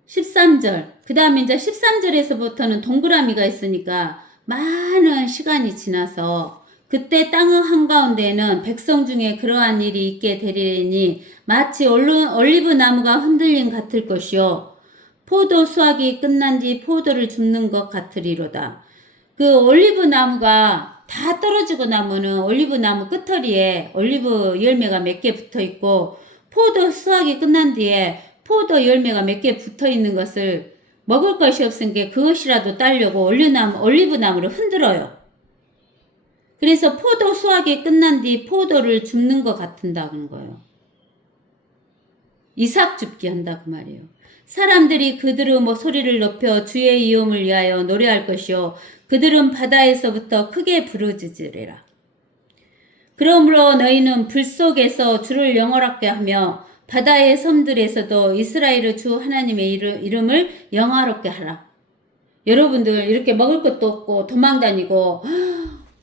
13절. 그 다음에 이제 13절에서부터는 동그라미가 있으니까 많은 시간이 지나서 그때 땅의 한가운데에는 백성 중에 그러한 일이 있게 되리니 마치 올리브 나무가 흔들림 같을 것이요 포도 수확이 끝난 뒤 포도를 줍는 것 같으리로다. 그 올리브 나무가 다 떨어지고 나면은 올리브 나무 끝털이에 올리브 열매가 몇 개 붙어 있고 포도 수확이 끝난 뒤에 포도 열매가 몇 개 붙어 있는 것을 먹을 것이 없으니까 그것이라도 따려고 올리브 나무를 흔들어요. 그래서 포도 수확이 끝난 뒤 포도를 줍는 것 같은다는 거예요. 이삭 줍기 한다 그 말이에요. 사람들이 그들의 소리를 높여 주의 이음을 위하여 노래할 것이요 그들은 바다에서부터 크게 부르짖으리라. 그러므로 너희는 불 속에서 주를 영화롭게 하며 바다의 섬들에서도 이스라엘의 주 하나님의 이름을 영화롭게 하라. 여러분들 이렇게 먹을 것도 없고 도망다니고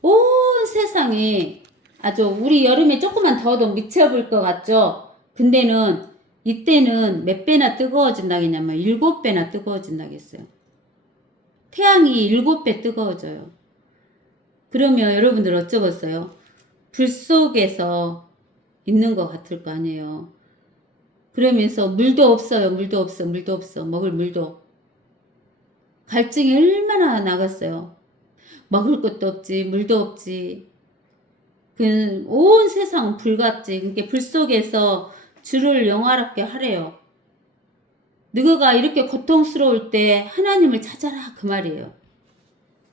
온 세상이 아주 우리 여름에 조금만 더워도 미쳐볼 것 같죠? 근데는 이때는 몇 배나 뜨거워진다겠냐면 7배나 뜨거워진다겠어요. 태양이 7배 뜨거워져요. 그러면 여러분들 어쩌겠어요? 불 속에서 있는 것 같을 거 아니에요. 그러면서 물도 없어요. 물도 없어. 물도 없어. 먹을 물도. 갈증이 얼마나 나갔어요. 먹을 것도 없지. 물도 없지. 온 세상은 불 같지. 그러니까 불 속에서 주를 영화롭게 하래요. 너가 이렇게 고통스러울 때 하나님을 찾아라 그 말이에요.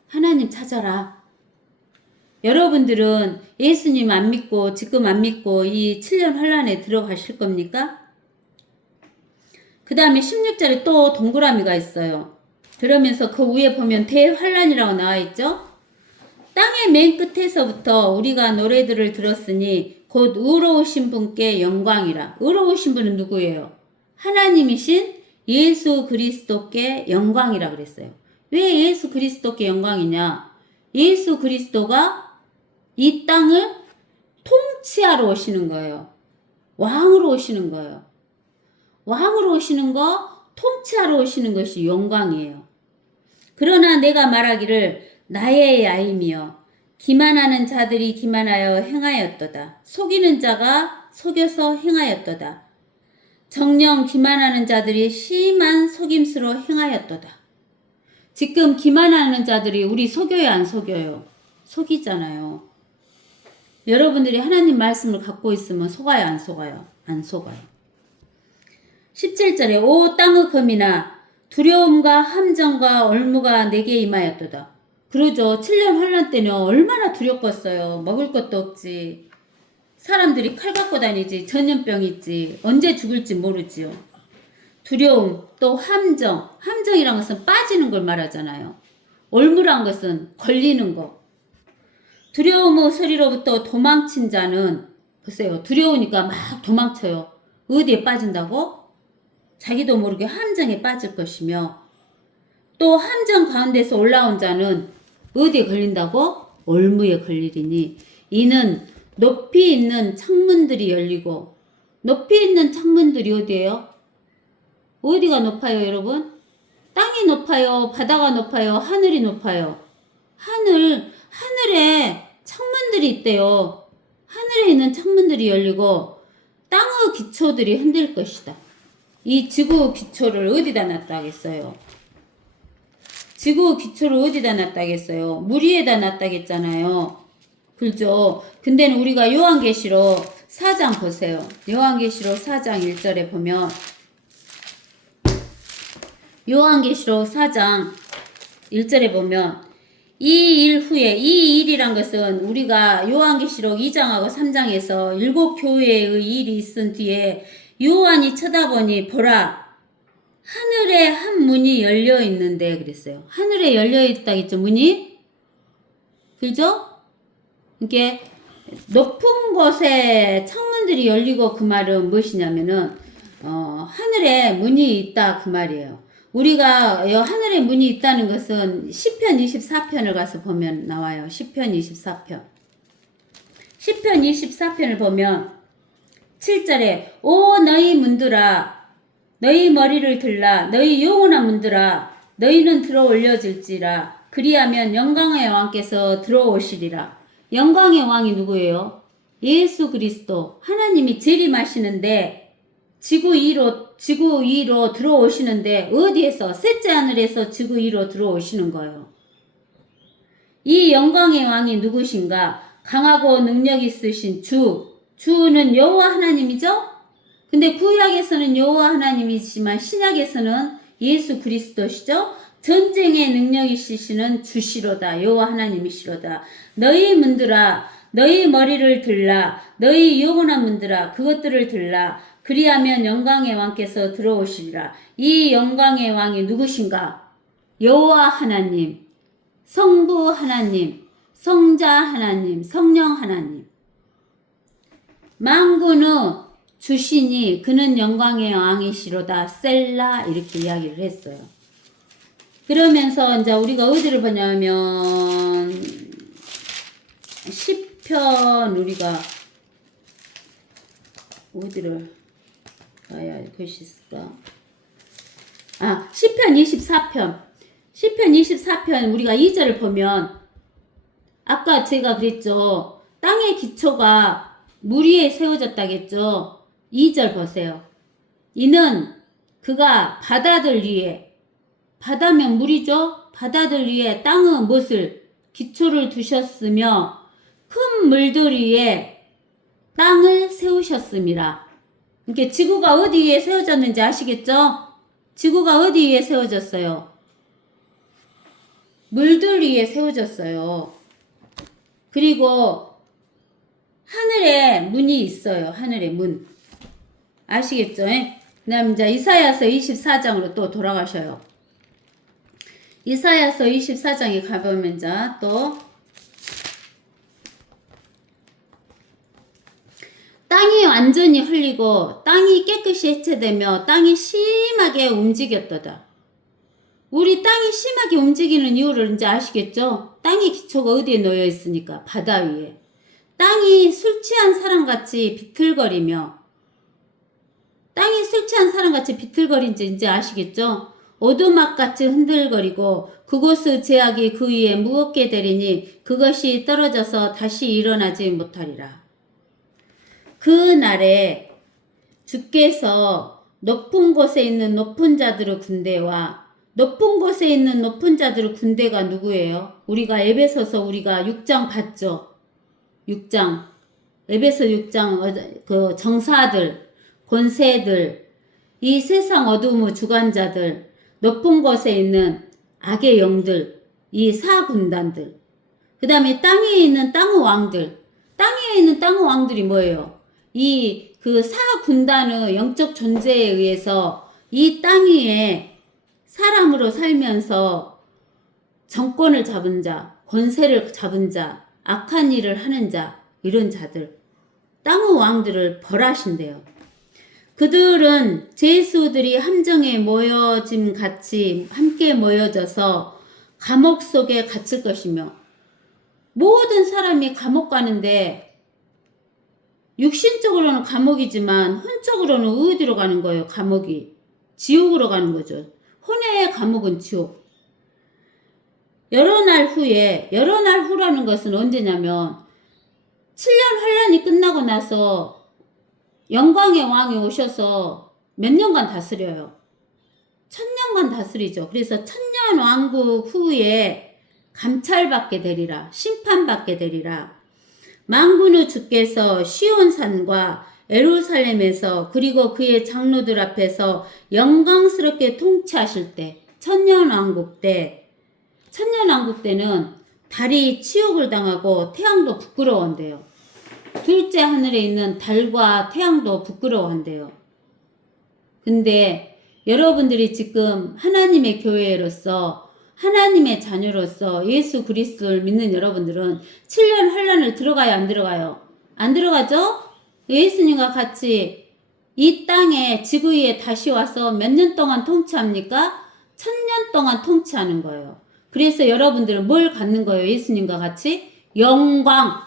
하나님 찾아라. 여러분들은 예수님 안 믿고 지금 안 믿고 이 7년 환란에 들어가실 겁니까? 그 다음에 16절에 또 동그라미가 있어요. 그러면서 그 위에 보면 대환란이라고 나와 있죠. 땅의 맨 끝에서부터 우리가 노래들을 들었으니 곧 의로우신 분께 영광이라. 의로우신 분은 누구예요? 하나님이신 예수 그리스도께 영광이라 그랬어요. 왜 예수 그리스도께 영광이냐? 예수 그리스도가 이 땅을 통치하러 오시는 거예요. 왕으로 오시는 거예요. 왕으로 오시는 거, 통치하러 오시는 것이 영광이에요. 그러나 내가 말하기를 나의 야임이여 기만하는 자들이 기만하여 행하였도다. 속이는 자가 속여서 행하였도다. 정녕 기만하는 자들이 심한 속임수로 행하였도다. 지금 기만하는 자들이 우리 속여요 안 속여요? 속이잖아요. 여러분들이 하나님 말씀을 갖고 있으면 속아요 안 속아요? 안 속아요. 17절에 오 땅의 검이나 두려움과 함정과 얼무가 내게 임하였도다. 그러죠. 7년 환란 때는 얼마나 두렵겠어요. 먹을 것도 없지. 사람들이 칼 갖고 다니지. 전염병 있지. 언제 죽을지 모르지요. 두려움, 또 함정. 함정이란 것은 빠지는 걸 말하잖아요. 얼무란 것은 걸리는 거. 두려움의 소리로부터 도망친 자는 보세요. 두려우니까 막 도망쳐요. 어디에 빠진다고? 자기도 모르게 함정에 빠질 것이며 또 함정 가운데서 올라온 자는 어디에 걸린다고? 올무에 걸리리니 이는 높이 있는 창문들이 열리고 높이 있는 창문들이 어디예요? 어디가 높아요 여러분? 땅이 높아요? 바다가 높아요? 하늘이 높아요? 하늘에 창문들이 있대요. 하늘에 있는 창문들이 열리고 땅의 기초들이 흔들 것이다. 이 지구 기초를 어디다 놨다 하겠어요? 지구 기초를 어디다 놨다 하겠어요? 물 위에다 놨다 하겠잖아요. 그죠? 근데는 우리가 요한계시록 4장 보세요. 요한계시록 4장 1절에 보면 요한계시록 4장 1절에 보면 이 일 후에 이 일이란 것은 우리가 요한계시록 2장하고 3장에서 7교회의 일이 있은 뒤에 요한이 쳐다보니 보라 하늘에 한 문이 열려 있는데 그랬어요. 하늘에 열려 있다 했죠 문이? 그죠? 이게 높은 곳에 창문들이 열리고 그 말은 무엇이냐면은 하늘에 문이 있다 그 말이에요. 우리가 하늘에 문이 있다는 것은 시편 24편을 가서 보면 나와요. 시편 24편. 시편 24편을 보면 7절에 오 너희 문들아 너희 머리를 들라 너희 영원한 문들아 너희는 들어 올려질지라 그리하면 영광의 왕께서 들어오시리라. 영광의 왕이 누구예요? 예수 그리스도 하나님이 재림하시는데 지구 위로 들어오시는데 어디에서? 셋째 하늘에서 지구 위로 들어오시는 거예요. 이 영광의 왕이 누구신가? 강하고 능력 있으신 주는 여호와 하나님이죠? 근데 구약에서는 여호와 하나님이지만 신약에서는 예수 그리스도시죠? 전쟁의 능력 있으시는 주시로다. 여호와 하나님이시로다. 너희 문들아 너희 머리를 들라 너희 영원한 문들아 그것들을 들라 그리하면 영광의 왕께서 들어오시리라. 이 영광의 왕이 누구신가? 여호와 하나님, 성부 하나님, 성자 하나님, 성령 하나님. 만군의 주시니 그는 영광의 왕이시로다. 셀라 이렇게 이야기를 했어요. 그러면서 이제 우리가 어디를 보냐면 10편 우리가 어디를 봐야 글씨 있을까? 시편 24편. 시편 24편 우리가 2절을 보면 아까 제가 그랬죠. 땅의 기초가 물 위에 세워졌다겠죠. 2절 보세요. 이는 그가 바다들 위에, 바다면 물이죠. 바다들 위에 땅의 못을 기초를 두셨으며 큰 물들 위에 땅을 세우셨습니다. 이렇게 지구가 어디 위에 세워졌는지 아시겠죠? 지구가 어디 위에 세워졌어요? 물들 위에 세워졌어요. 그리고 하늘에 문이 있어요. 하늘에 문. 아시겠죠? 그 다음 이제 이사야서 24장으로 또 돌아가셔요. 이사야서 24장에 가보면 이제 또 땅이 완전히 흘리고 땅이 깨끗이 해체되며 땅이 심하게 움직였도다. 우리 땅이 심하게 움직이는 이유를 이제 아시겠죠? 땅의 기초가 어디에 놓여 있으니까 바다 위에. 땅이 술 취한 사람같이 비틀거리며 땅이 술 취한 사람같이 비틀거린지 이제 아시겠죠? 오두막같이 흔들거리고 그곳의 제약이 그 위에 무겁게 되리니 그것이 떨어져서 다시 일어나지 못하리라. 그 날에 주께서 높은 곳에 있는 높은 자들의 군대와 높은 곳에 있는 높은 자들의 군대가 누구예요? 우리가 에베소서 우리가 6장 봤죠? 6장. 에베소 6장 그 정사들, 권세들, 이 세상 어두움의 주관자들, 높은 곳에 있는 악의 영들, 이 사군단들. 그 다음에 땅 위에 있는 땅의 왕들. 땅 위에 있는 땅의 왕들이 뭐예요? 이 그 사군단의 영적 존재에 의해서 이 땅 위에 사람으로 살면서 정권을 잡은 자, 권세를 잡은 자, 악한 일을 하는 자, 이런 자들, 땅의 왕들을 벌하신대요. 그들은 죄수들이 함정에 모여짐 같이 함께 모여져서 감옥 속에 갇힐 것이며, 모든 사람이 감옥 가는데 육신적으로는 감옥이지만 혼적으로는 어디로 가는 거예요? 감옥이 지옥으로 가는 거죠. 혼의 감옥은 지옥. 여러 날 후라는 것은 언제냐면 7년 환란이 끝나고 나서 영광의 왕이 오셔서 몇 년간 다스려요. 1000년간 다스리죠. 그래서 1000년 왕국 후에 감찰받게 되리라. 심판받게 되리라. 만군의 주께서 시온산과 예루살렘에서 그리고 그의 장로들 앞에서 영광스럽게 통치하실 때, 천년왕국 때는 달이 치욕을 당하고 태양도 부끄러워한대요. 둘째 하늘에 있는 달과 태양도 부끄러워한대요. 근데 여러분들이 지금 하나님의 교회로서 하나님의 자녀로서 예수 그리스도를 믿는 여러분들은 7년 환란을 들어가요, 안 들어가요? 안 들어가죠? 예수님과 같이 이 땅에 지구 위에 다시 와서 몇 년 동안 통치합니까? 1000년 동안 통치하는 거예요. 그래서 여러분들은 뭘 갖는 거예요? 예수님과 같이? 영광.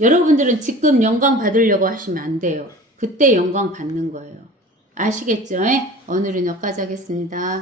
여러분들은 지금 영광 받으려고 하시면 안 돼요. 그때 영광 받는 거예요. 아시겠죠? 오늘은 여기까지 하겠습니다.